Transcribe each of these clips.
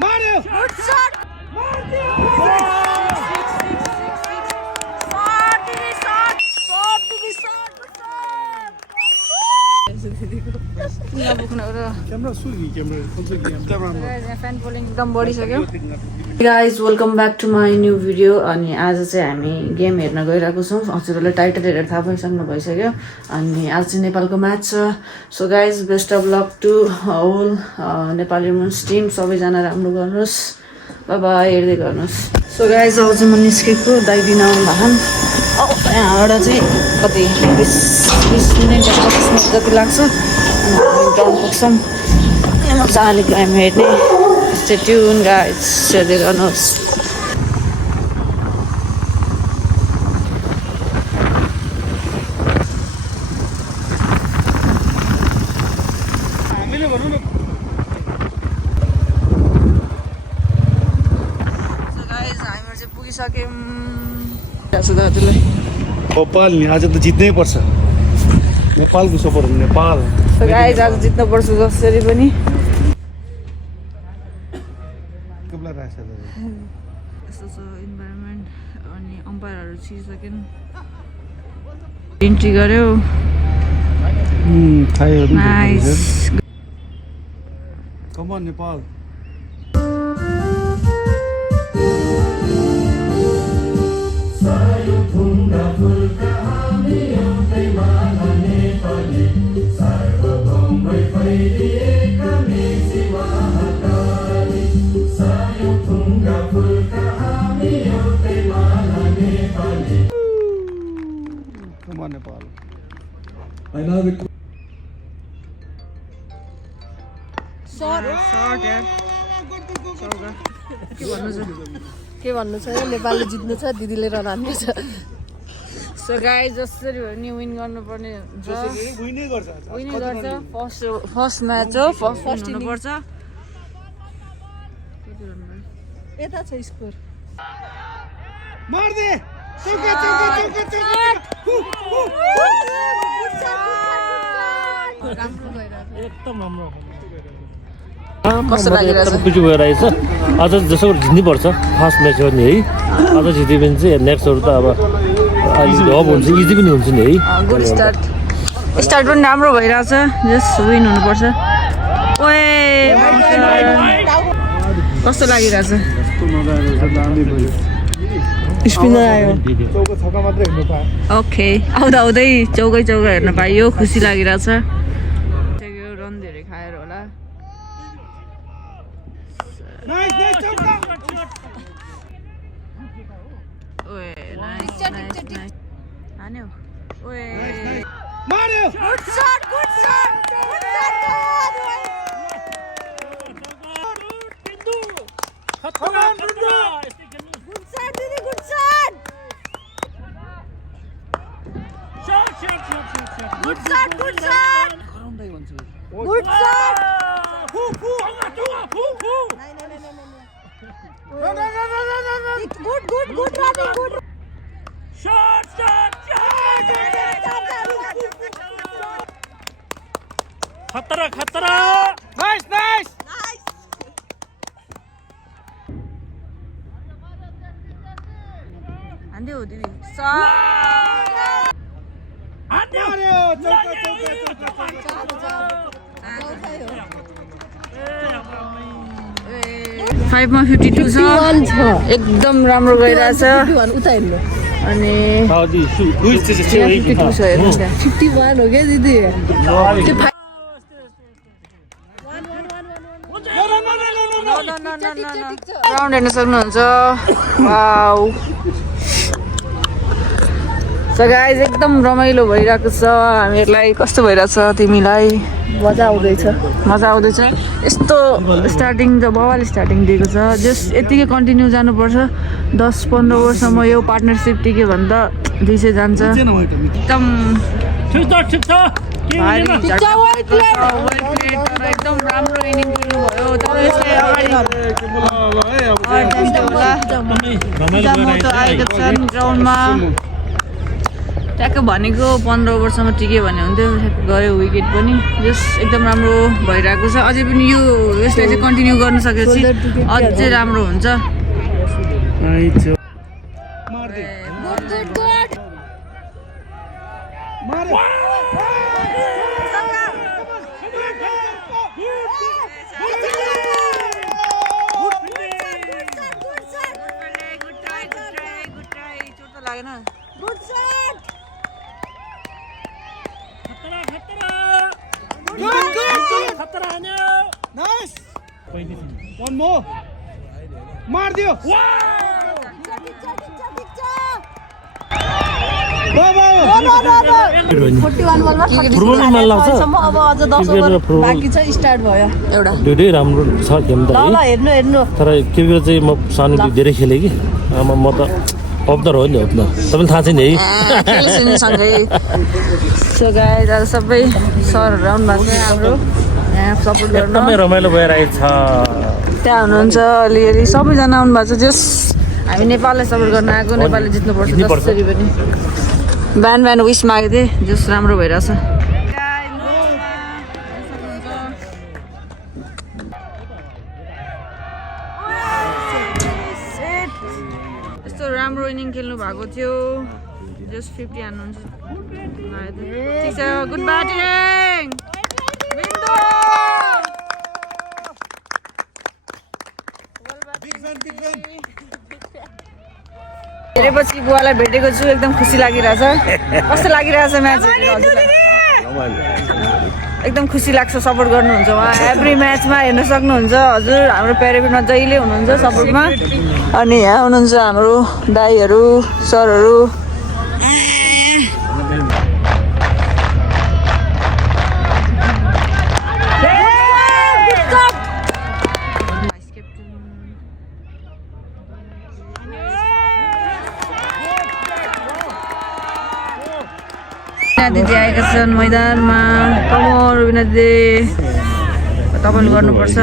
मार्यो good shot guys welcome back to my new video. अनि आज चाहिँ हामी गेम हेर्न गइरहेको छौँ। हजुरहरूलाई टाइटल हेरेर थाहा पाइसक्नु भइसक्यो। अनि आज चाहिँ नेपालको म्याच छ। So guys best of luck to whole Nepali women's team. सबैजना राम्रो गर्नुहोस्। Bye bye. हेर्दै गर्नुहोस्। सो गाइज अब चाहिँ म निस्केको दाइदिन आउनु भएन। यहाँबाट चाहिँ कति 20 मिनट 25 मिनट जति लाग्छ। अनि हामी ग्राउन्ड पुग्छौँ। मजाले गेम हेर्ने। Stay tuned guys, हेर्दै गर्नुहोस्। हामीले भन्नु न So guys, हामी चाहिँ पुगिसक्यौँ। दाजुलाई नेपाल नि आज त जित्नै पर्छ। नेपालको सपोर्ट हो नेपाल। So guys, आज जित्न पर्छ जसरी पनि। यस्तो छ इन्भाइरोमेन्ट। अनि अम्पायरहरू छिरिसक्यो। एन्ट्री गर्यो। Nice. Come on Nepal. Nepal के भन्नु छ नेपालले जित्नु छ दिदीले रन हान्नु छ। सो गाइस जसरी भए पनि विन गर्नुपर्ने हुन्छ। विनै गर्छ। फर्स्ट म्याच हो। फर्स्ट हुनुपर्छ। यता छ स्कोर मार्दे चौका राम्रो भइरहेछ। एकदम राम्रो कस्तो लागिरहेछ? खुसी भइरहेछ। आज जसो जित्नै पर्छ। फर्स्ट म्याच हो नि है। आज जित्यो भने चाहिँ नेक्स्टहरू त अब अहिले हब हुन्छ इजी पनि हुन्छ नि है। गुड स्टार्ट पनि राम्रो भइरहेछ। जस्ट विन हुनुपर्छ। ओए कस्तो लागिरहेछ? स्पिनर आयो। चौका छक्का मात्रै हेर्नु पाए। ओके आउँदा आउँदै चौकै हेर्न पाइयो। खुसी लागिरहेछ। रन धेरै खाएर होला। नाइस नाइस चौका। ओए नाइस हान्यो। ओए मार्यो good shot good shot good shot good shot दिदी good shot good shot good shot good shot good good good running good खतरा नाइस नाइस हान्दियो दिदी। मार्यो चौका 5 मा 52 छ। एकदम राम्रो गइरहेछ। उता हेर्नु अनि 52 छ हेर्नु त्यहाँ। 51 हो क्या दिदी। ग्राउन्ड हेर्न सक्नुहुन्छ। वाउ। सो गाइज एकदम रमाइलो भइरहेको छ। हामीहरूलाई कस्तो भइरहेछ? तिमीलाई मजा आउँदैछ। यस्तो स्टार्टिङ त बवाल स्टार्टिङ दिएको छ। जस्ट यतिकै कन्टिन्यू जानुपर्छ। 10-15 वर्षसम्म यो पार्टनरसिप टिक्यो भने त दिसै जान्छ। एकदम ठिक छ भारी झट्का तर एकदम राम्रो इनिङ खेल्नुभयो। तर यसले अगाडि आएका छन् ग्राउन्डमा। ट्याक्क भनेको 15 ओभरसम्म टिक्यो भने हुन्थ्यो गयो विकेट पनि जस एकदम राम्रो भइरहेको छ अझै पनि यो यसलाई चाहिँ कन्टिन्यू गर्न सकेपछि अझै राम्रो हुन्छ Nice. One more. मार दियो फुटबलमा मन लाग्छ अब अझ 10 ओभर बाँकी छ स्टार्ट भयो एउटा दुइटै राम्रो छ गेम त ल हेर्नु हेर्नु तर क्रिकेट चाहिँ म सानोदेखि धेरै खेलेँ कि म त अब्दर हो नि अब्दर तपाईँलाई थाहा छैन है सो गाइज आज सबै सरहरू आउनु भएको छ हाम्रो यहाँ सपोर्ट गर्नु एकदमै रमाइलो भइरहेको छ त्यहाँ हुनुहुन्छ अलिअलि सबैजना आउनु भएको छ जस हामी नेपाललाई सपोर्ट गर्न आएको नेपालले जित्नुपर्छ जसरी पनि बिहान बिहान विस मागेको थिएँ जस राम्रो भइरहेछ यस्तो राम्रो इनिङ खेल्नु भएको थियो जस्ट 50 हान्नुहुन्छ ठिक छ गुड ब्याटिङ धेरै पछि बुवालाई भेटेको छु एकदम खुसी लागिरहेछ कस्तो लागिरहेछ म्याच एकदम खुसी लाग्छ सपोर्ट गर्नुहुन्छ उहाँ एभ्री म्याचमा हेर्न सक्नुहुन्छ हजुर हाम्रो प्यारापिटमा जहिले हुनुहुन्छ सपोर्टमा अनि यहाँ हुनुहुन्छ हाम्रो दाईहरू सरहरू दिदी आएका छन् मैदानमा कमर रुबिना दिदी तपाईँले गर्नुपर्छ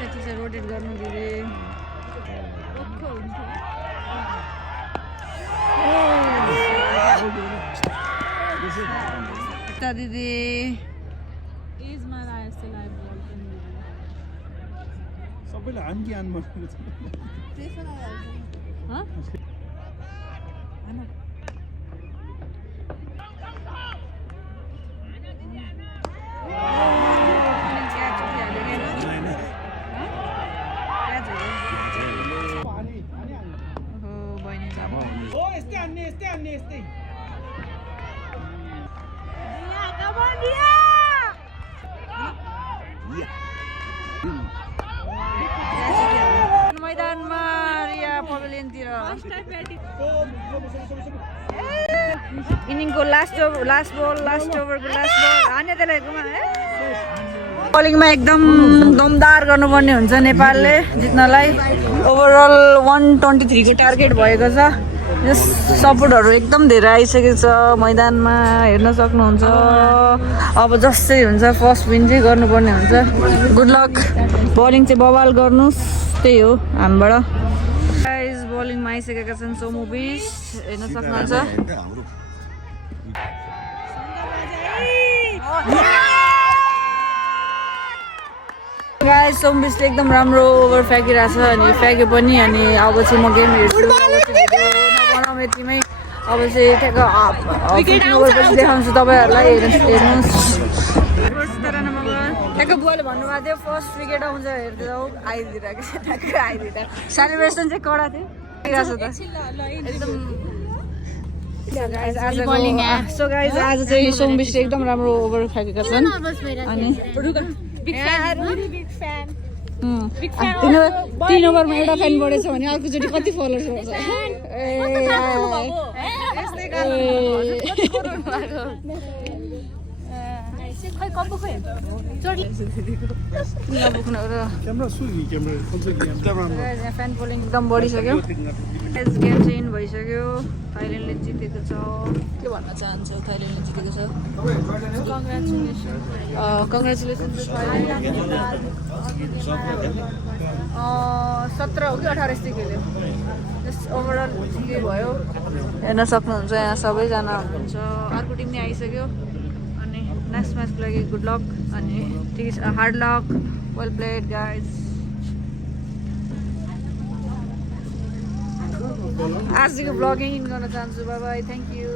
ठिक छ रोटेट गर्नु दिदी दिदी सबैले हान कि हानमा मैदानमा रिया पवेलियनतिर इनिङको लास्ट ओभरको लास्ट बल हाने त्यसलाईकोमा है बलिङमा एकदम दमदार गर्नुपर्ने हुन्छ नेपालले जित्नलाई ओभरअल 123 को टार्गेट भएको छ यस सपोर्टहरू एकदम धेरै आइसकेको छ मैदानमा हेर्न सक्नुहुन्छ अब जस्तै हुन्छ फर्स्ट विन चाहिँ गर्नुपर्ने हुन्छ गुड लक बलिङ चाहिँ बवाल गर्नुस् त्यही हो हामीबाट गाइस बलिङमा आइसकेका छन् सो मुभिज हेर्न सक्नुहुन्छ गाइस सो मुभिजले एकदम राम्रो ओभर फ्याँकिरहेछ अनि फ्याँके पनि अनि अब चाहिँ म गेम हेर्छु नबनाउँ यतिमै अब चाहिँ ठ्याक्क ओभरपछि देखाउँछु तपाईँहरूलाई हेर्नुहोस् ठ्याक्क बुवाले भन्नुभएको थियो फर्स्ट विकेट आउँछ हेर्दै जाऊ आइदिरहेको छ ठ्याक्कै आइदिरहेको सेलिब्रेसन चाहिँ कडा थियो सो गाइज आज चाहिँ सोमबिसले एकदम राम्रो ओभर फ्याँकेका छन् अनि 3 ओभरमा एउटा फ्यान बढेछ भने अर्कोचोटि कति फलोवर्स बढ्छ फ्यान फलोइङ एकदम बढिसक्यो गेम चेन्ज भइसक्यो थाइल्यान्डले जितेको छ के भन्न चाहन्छु थाइल्यान्डले जितेको छ कङ्ग्रेचुलेसन 17 हो कि 18 यस्तै खेल्यो ओभरअल ठिकै भयो हेर्न सक्नुहुन्छ यहाँ सबैजना हुनुहुन्छ अर्को टिम नै आइसक्यो अनि नेक्स्ट म्याचको लागि गुड लक अनि ठिकै छ hard lock well played guys आजको ब्लगिङ इन गर्न चाहन्छु बाई बाई थ्याङ्क यू